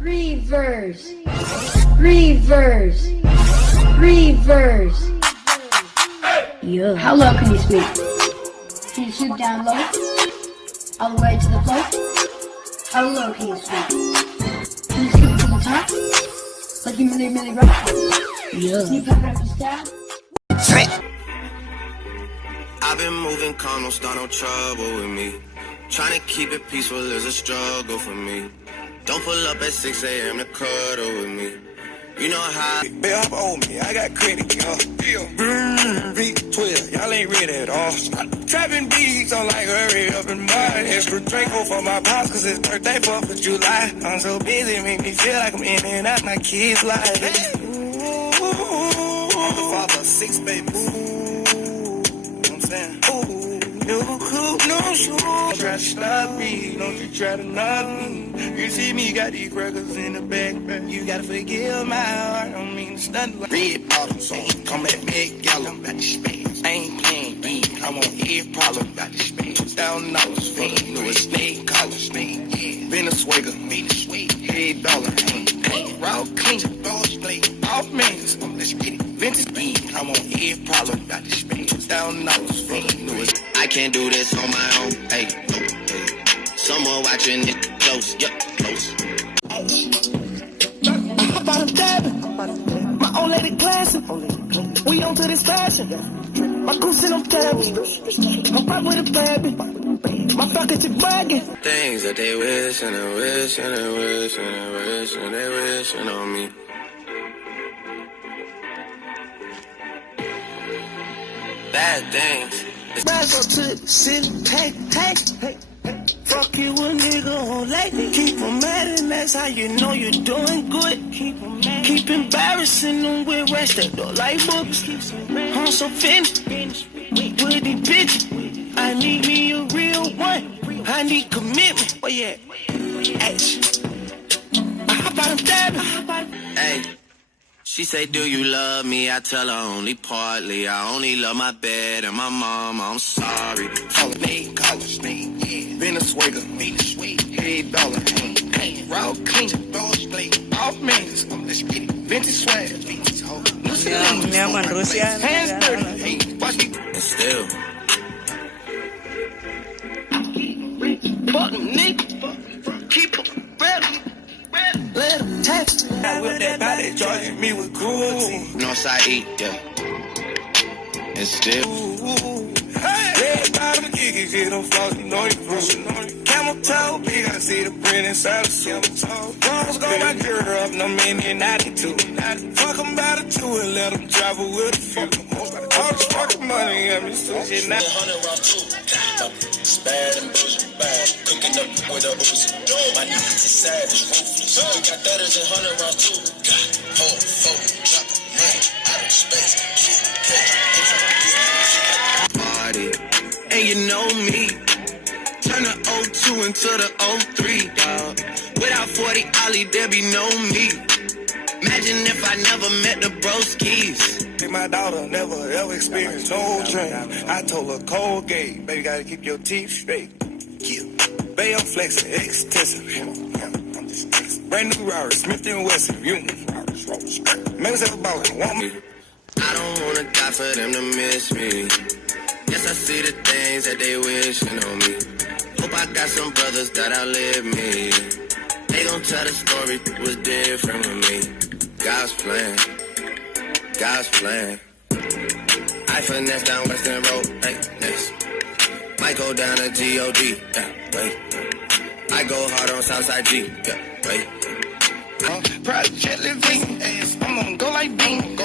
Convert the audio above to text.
Reverse. Reverse. Reverse. Yeah. How low can you speak? Can you shoot down low? All the way to the floor? How low can you speak? Can you speak to the top? Like you really rock? Yeah. Can you pop it up your style? I've been moving calm, don't start no trouble with me. Trying to keep it peaceful is a struggle for me. Don't pull up at 6 a.m. to cuddle with me. You know how Bill up on me, I got credit, y'all. V12, y'all ain't ready at all. Trapping beats, I'm like, hurry up and buy extra Draco for my pops, cause it's birthday 4th of July. I'm so busy, make me feel like I'm in and out my kids' life. I'm the father of 6 babies. You know what I'm saying? No cool, no shoes. Don't try to stop me, don't you try to knock me. You see me, got these crackers in the back. You gotta forgive my heart, I don't mean it's nothing like red bottom, so come at me, gal, I'm about to spend. I ain't playing deep, I want every problem, about to spend. $2,000 for the newest snake collar, Venezuela, $8, raw clean, doors plate, off mans, let's get it. Vintage bean, I want every problem, about to spend. $2,000 for the newest. I can't do this on my own. Hey, no, hey. Someone watching it close, yup, close. About a dabbing, my old lady classing. We on to this fashion. My goose in them tabs. I'm pop with a baby. My pockets are bragging. Things that they wish and they wish and they wish and they wish and they wishing on me. Bad things. Rise up to the city, take. Fuck you, a nigga on late. Keep 'em mad, and that's how you know you're doing good. Keep embarrassing them with rest that look like books. I'm so finished with these bitches. I need me a real one. I need commitment. Oh yeah, action. I hop out and dab it. Hey. She say, do you love me? I tell her only partly. I only love my bed and my mom. I'm sorry. Follow me, college, Venezuela, $8, raw clean, doors plate, off mans, let's get it. Vintage swag, hands dirty, watch me. And still. Fuck them niggas, keep them ready. Let them tax. I whip that body, charging me with cruelty. Northside eat, yeah. And still. Red bottom kicking, shit on floss, you know you cruising. Camel toe, big, I see the print inside the silver toe. Guns go my girl up, no minute, 92. Fuck them by the two and let them travel with a few. All this fucking money, I'm just doing shit now. 100 rounds too. Bad and bullshit, bad. Cooking up with a Uzi. My niggas is savage, ruthless. We got 30s and 100 rounds too. Hold, drop money out of space. Party. And you know me. Turn the 02 into the 03, dog. Without 40 Ollie, there be no me. Imagine if I never met the broskies. My daughter never ever experienced no train. I told her Colgate, baby, gotta keep your teeth straight. Yeah. Baby, I'm flexing, extensive. I'm just flexing. Brand new Rari, Smith & Wesson, Union. Make myself about it, want me. I don't wanna die for them to miss me. Yes, I see the things that they wishing on me. Hope I got some brothers that outlive me. They gon' tell the story was different with me. God's plan. God's plan. I finesse down Western Road, hey, next. Might go down to G.O.D., yeah, wait. I go hard on Southside G, yeah, wait. Project living, I'm gonna go like Bean.